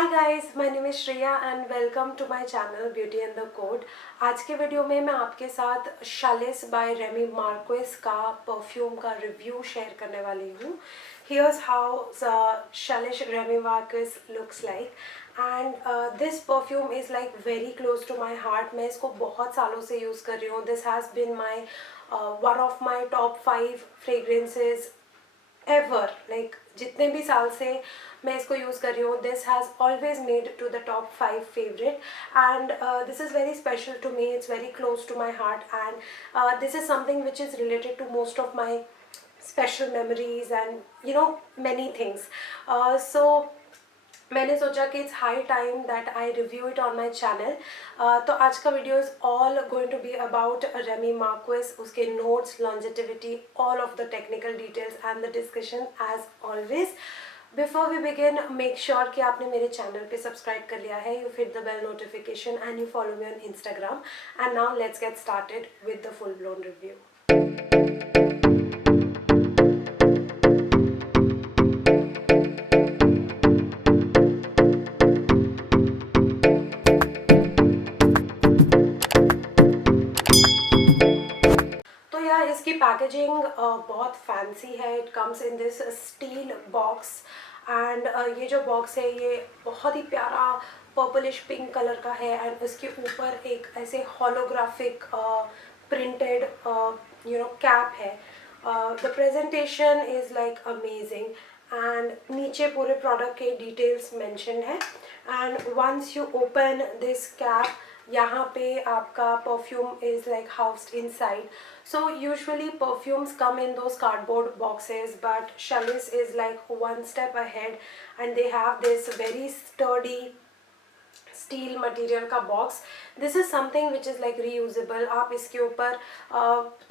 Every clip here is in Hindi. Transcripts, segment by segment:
Hi guys, my name is Shreya and welcome to my channel beauty and the code. आज के वीडियो में मैं आपके साथ शालिस बाय रेमी मार्क्वेस का परफ्यूम का रिव्यू शेयर करने वाली हूँ। Here's how Shalis Remy Marquis looks like and this perfume is like very close to my heart. मैं इसको बहुत सालों से यूज़ कर रही हूँ। This has been my one of my top 5 fragrances ever. Like जितने भी साल से मैं इसको यूज़ कर रही हूँ, this has always made to the top 5 favourite and this is very special to me. It's very close to my heart and this is something which is related to most of my special memories and many things. So मैंने सोचा कि it's high time that I review it on my channel. तो आज का video is all going to be about Remy Marquis, उसके notes, longevity, all of the technical details and the discussion as always. Before we begin, make sure कि आपने मेरे चैनल पे सब्सक्राइब कर लिया है. You hit the bell notification and you follow me on Instagram. And now let's get started with the full blown review. तो यार इसकी पैकेजिंग बहुत फैंसी है. It comes in this steel box and ये जो बॉक्स है ये बहुत ही प्यारा पर्पलिश पिंक कलर का है एंड इसके ऊपर एक ऐसे होलोग्राफिक प्रिंटेड कैप है. The presentation is like amazing and नीचे पूरे प्रोडक्ट के डिटेल्स मेंशन है. And once you open this cap, यहाँ पे आपका perfume is like housed inside. So usually perfumes come in those cardboard boxes, but Chalice is like one step ahead and they have this very sturdy steel material का box. This is something which is like reusable. आप इसके ऊपर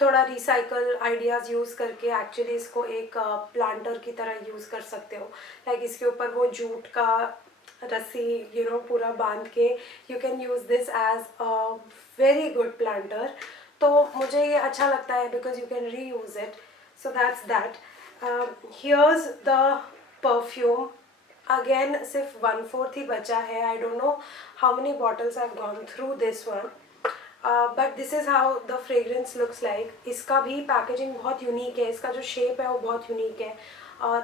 थोड़ा रिसाइकल आइडियाज़ यूज़ करके एक्चुअली इसको एक प्लांटर की तरह यूज़ कर सकते हो. लाइक इसके ऊपर वो जूट का रस्सी पूरा बांध के you can use this as a very good planter. तो मुझे ये अच्छा लगता है because you can reuse it. So that's that. Here's the perfume. Again सिर्फ 1/4 ही बचा है. I don't know how many bottles I have gone through this one, but this is how the fragrance looks like. इसका भी पैकेजिंग बहुत यूनिक है. इसका जो शेप है वो बहुत यूनिक है.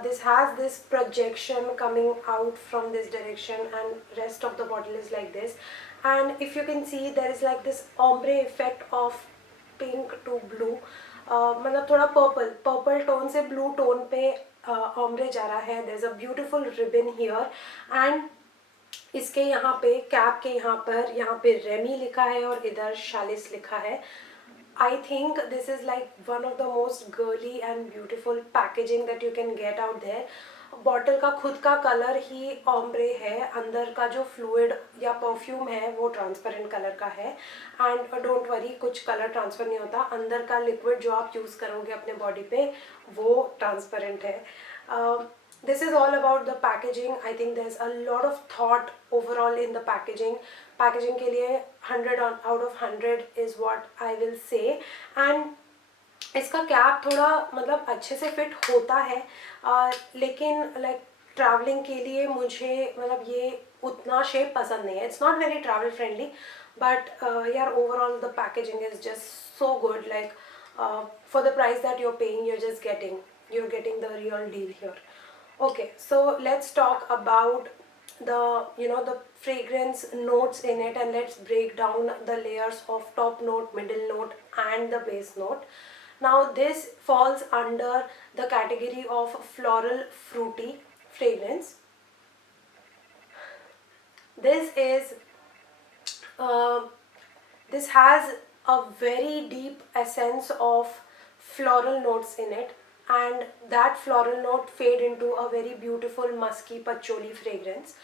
This has this projection coming out from this direction and rest of the bottle is like this. And if you can see, there is like this ombre effect of pink to blue. मतलब थोड़ा पर्पल टोन से ब्लू टोन पे ombre जा रहा है. There's a beautiful ribbon here and इसके यहाँ पे कैप के यहाँ पे रेमी लिखा है और इधर शालिस लिखा है. I think this is like one of the most girly and beautiful packaging that you can get out there. Bottle का खुद का कलर ही ऑम्ब्रे है. अंदर का जो फ्लूइड या परफ्यूम है वो ट्रांसपेरेंट कलर का है. एंड डोंट वरी, कुछ कलर ट्रांसफ़र नहीं होता. अंदर का लिक्विड जो आप यूज़ करोगे अपने बॉडी पे वो ट्रांसपेरेंट है. This is all about the packaging. I think there's a lot of thought overall in the packaging. Packaging के लिए 100 out of 100 is what I will say. And इसका कैप थोड़ा मतलब अच्छे से फिट होता है, लेकिन लाइक ट्रैवलिंग के लिए मुझे मतलब ये उतना शेप पसंद नहीं है. It's not very travel friendly, but यार overall the packaging is just so good. Like for the price that you're paying, you're getting the real deal here. Okay, so let's talk about the fragrance notes in it, and let's break down the layers of top note, middle note and the base note. Now this falls under the category of floral fruity fragrance. This is this has a very deep essence of floral notes in it, and that floral note fade into a very beautiful musky patchouli fragrance.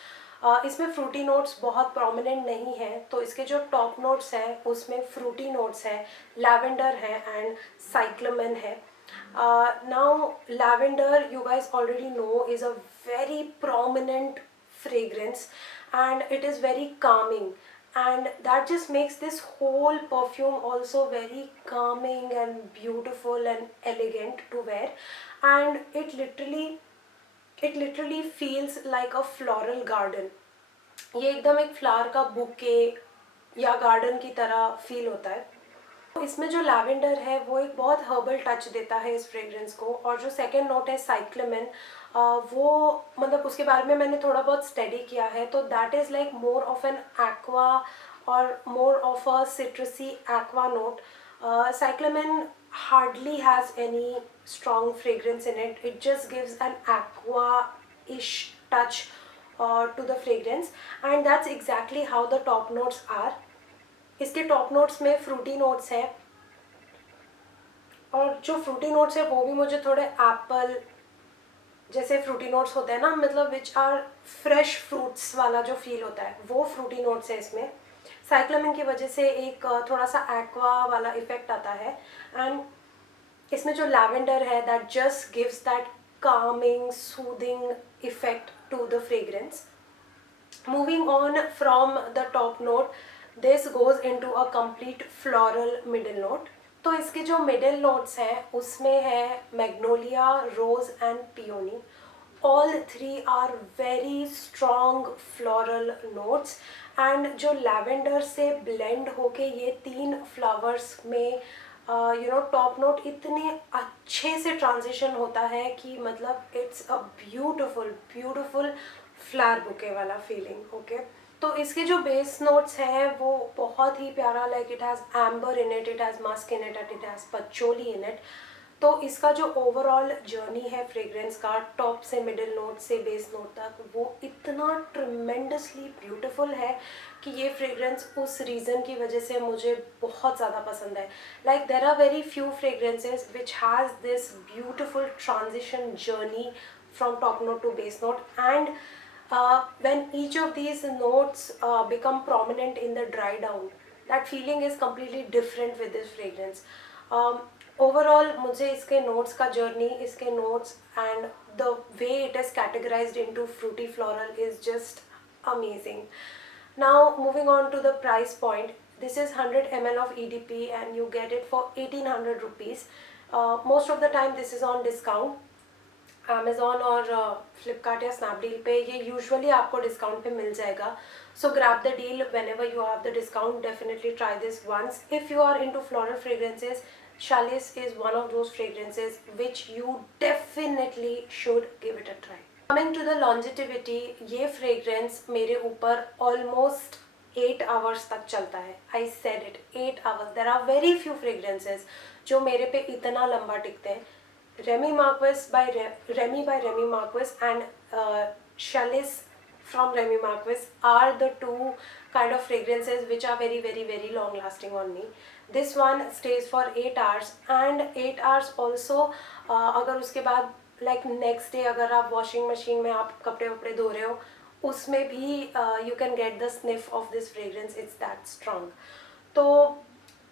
इसमें फ्रूटी नोट्स बहुत प्रोमिनेंट नहीं है, तो इसके जो टॉप नोट्स हैं उसमें फ्रूटी नोट्स है, लैवेंडर है एंड साइक्लामेन है. Now lavender, you guys already know, is a very prominent fragrance and it is very calming, and that just makes this whole perfume also very calming and beautiful and elegant to wear. And it literally feels like a floral garden. ये एकदम एक फ्लावर का बुके या गार्डन की तरह फील होता है। इसमें जो लैवेंडर है वो एक बहुत हर्बल टच देता है इस फ्रेग्रेंस को। और जो सेकंड नोट है साइक्लामेन, वो मतलब उसके बारे में मैंने थोड़ा बहुत स्टडी किया है, तो that is like more of an aqua और more of a citrusy aqua note. Cyclamen hardly has any strong fragrance in it. It just gives an aqua-ish touch to the fragrance, and that's exactly how the top notes are. इसके टॉप नोट्स में फ्रूटी नोट्स है, और जो फ्रूटी नोट्स है वो भी मुझे थोड़े एप्पल जैसे फ्रूटी नोट्स होते हैं ना, मतलब विच आर फ्रेश फ्रूट्स वाला जो फील होता है, वो फ्रूटी नोट्स है इसमें। साइक्लामिन की वजह से एक थोड़ा सा एक्वा वाला इफेक्ट आता है। एंड इसमें जो लैवेंडर है that just gives that calming soothing effect to the fragrance. Moving on from the top note, this goes into a complete floral middle note. तो इसके जो मिडिल नोट्स हैं उसमें है magnolia, rose and peony. All three are very strong floral notes, and जो लैवेंडर से ब्लेंड होके ये तीन फ्लावर्स में टॉप नोट इतने अच्छे से ट्रांजिशन होता है कि मतलब it's a beautiful beautiful flower bouquet वाला फीलिंग। ओके, तो इसके जो बेस नोट्स हैं वो बहुत ही प्यारा, like it has amber in it, it has Musk in it, it has patchouli in it. तो इसका जो ओवरऑल जर्नी है फ्रेग्रेंस का, टॉप से मिडिल नोट से बेस नोट तक, वो इतना ट्रिमेंडसली ब्यूटीफुल है कि ये फ्रेग्रेंस उस रीज़न की वजह से मुझे बहुत ज़्यादा पसंद है। Like there are very few fragrances which has this beautiful transition journey from top note to base note, and when each of these notes become prominent in the dry down, that feeling is completely different with this fragrance. Overall मुझे इसके notes का journey, इसके notes and the way it is categorized into fruity floral is just amazing. Now moving on to the price point, this is 100 ml of EDP and you get it for 1800 rupees. Most of the time this is on discount. Amazon और फ्लिपकार्ट या स्नैपडील पे ये यूजुअली आपको डिस्काउंट पे मिल जाएगा. सो grab the deal whenever you have the discount. Definitely try this once. If you are into floral fragrances, Chalice is one of those fragrances which you definitely should give it a try. Coming to the longevity, ये fragrance मेरे ऊपर almost 8 hours तक चलता है. I said it, 8 hours. There are very few fragrances जो मेरे पे इतना लंबा टिकते हैं. Remy Marquis by Remy Marquis and Chalice from Remy Marquis are the two kind of fragrances which are very very very long lasting on me. This one stays for 8 hours and 8 hours also अगर उसके बाद like next day अगर आप washing machine में आप कपड़े वपड़े धो रहे हो उसमें भी you can get the sniff of this fragrance. It's that strong. तो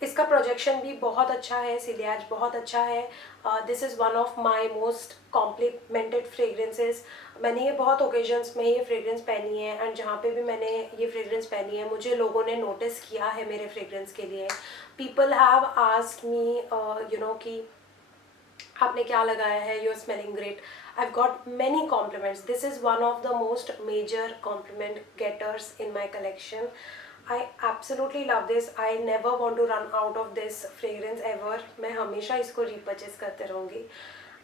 इसका प्रोजेक्शन भी बहुत अच्छा है, सिलियाज बहुत अच्छा है. This is one of my most complimented fragrances. मैंने ये बहुत ओकेजन्स में ये फ्रेग्रेंस पहनी है एंड जहाँ पे भी मैंने ये फ्रेग्रेंस पहनी है मुझे लोगों ने नोटिस किया है मेरे फ्रेग्रेंस के लिए. पीपल हैव आस्क्ड मी कि आपने क्या लगाया है, you are smelling great. I've got many compliments. This is one of the most major compliment getters in my collection. I absolutely love this. I never want to run out of this fragrance ever. मैं हमेशा इसको repurchase करते रहूँगी.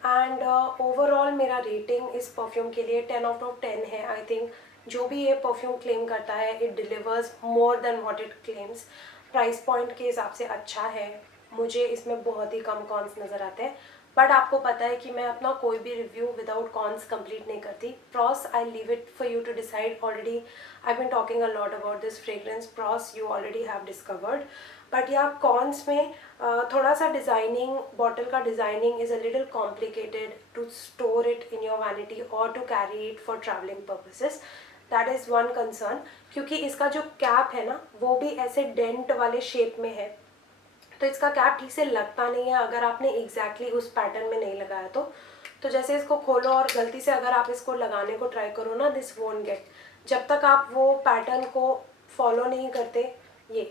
And overall मेरा rating इस perfume के लिए 10 out of 10 है. I think जो भी ये perfume claim करता है it delivers more than what it claims. Price point के हिसाब से अच्छा है. मुझे इसमें बहुत ही कम cons नज़र आते हैं. बट आपको पता है कि मैं अपना कोई भी रिव्यू विदाउट कॉन्स कंप्लीट नहीं करती. Pros I leave it for you to decide. Already I been talking a lot about this fragrance. Pros you already have discovered. But yeah cons में थोड़ा सा डिज़ाइनिंग, बॉटल का designing is a little complicated to store it in your vanity और to carry it for travelling purposes. That is one concern. क्योंकि इसका जो कैप है ना वो भी ऐसे डेंट वाले शेप में है, तो इसका कैप ठीक से लगता नहीं है अगर आपने एग्जैक्टली उस पैटर्न में नहीं लगाया तो जैसे इसको खोलो और गलती से अगर आप इसको लगाने को ट्राई करो ना, दिस वोंट गेट. जब तक आप वो पैटर्न को फॉलो नहीं करते ये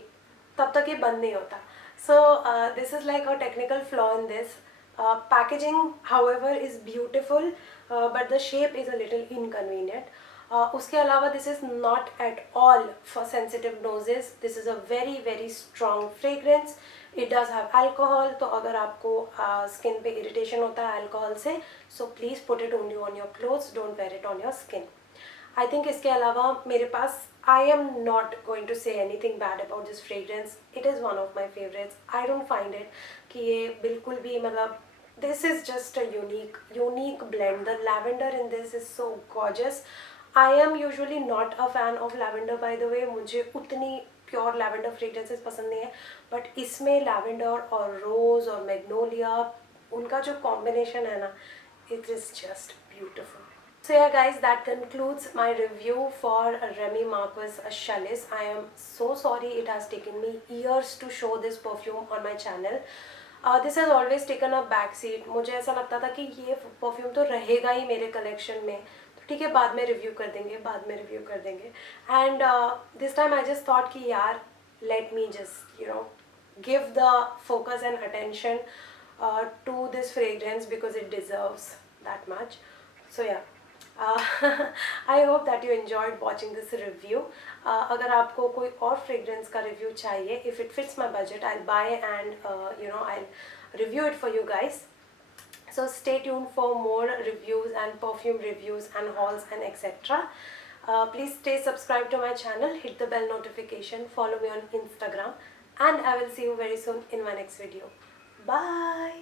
तब तक ये बंद नहीं होता. So this is like a technical flaw in this. Packaging however is beautiful but the shape is a little inconvenient. उसके अलावा this is not at all for sensitive noses. This is a very very strong fragrance. It does have alcohol, तो अगर आपको स्किन पे इरिटेशन होता है अल्कोहल से, so please put it only on your clothes, don't wear it on your skin. I think इसके अलावा मेरे पास, I am not going to say anything bad about this fragrance. It is one of my favourites. I don't find it कि ये बिल्कुल भी मतलब, this is just a unique blend. The lavender in this is so gorgeous. I am usually not a fan of lavender, by the way. मुझे उतनी प्योर लैवेंडर फ्रेग्रेंसेस पसंद नहीं है, बट इसमें लैवेंडर और रोज़ और मैग्नोलिया, उनका जो कॉम्बिनेशन है ना, it is just beautiful. So yeah guys, that concludes my review for Remy Marquis Chalice. I am so sorry it has taken me years to show this perfume on my channel. This has always taken a back seat. मुझे ऐसा लगता था कि ये परफ्यूम तो रहेगा ही मेरे कलेक्शन में, तो ठीक है बाद में रिव्यू कर देंगे, बाद में रिव्यू कर देंगे. And this time I just thought कि यार let me just give the focus and attention to this fragrance because it deserves that much. So yeah, I hope that you enjoyed watching this review. अगर आपको कोई और फ्रेग्रेंस का रिव्यू चाहिए, if it fits my budget, I buy and I review it for you guys. So stay tuned for more reviews and perfume reviews and hauls and etc. Please stay subscribed to my channel, hit the bell notification, follow me on Instagram, and I will see you very soon in my next video. Bye.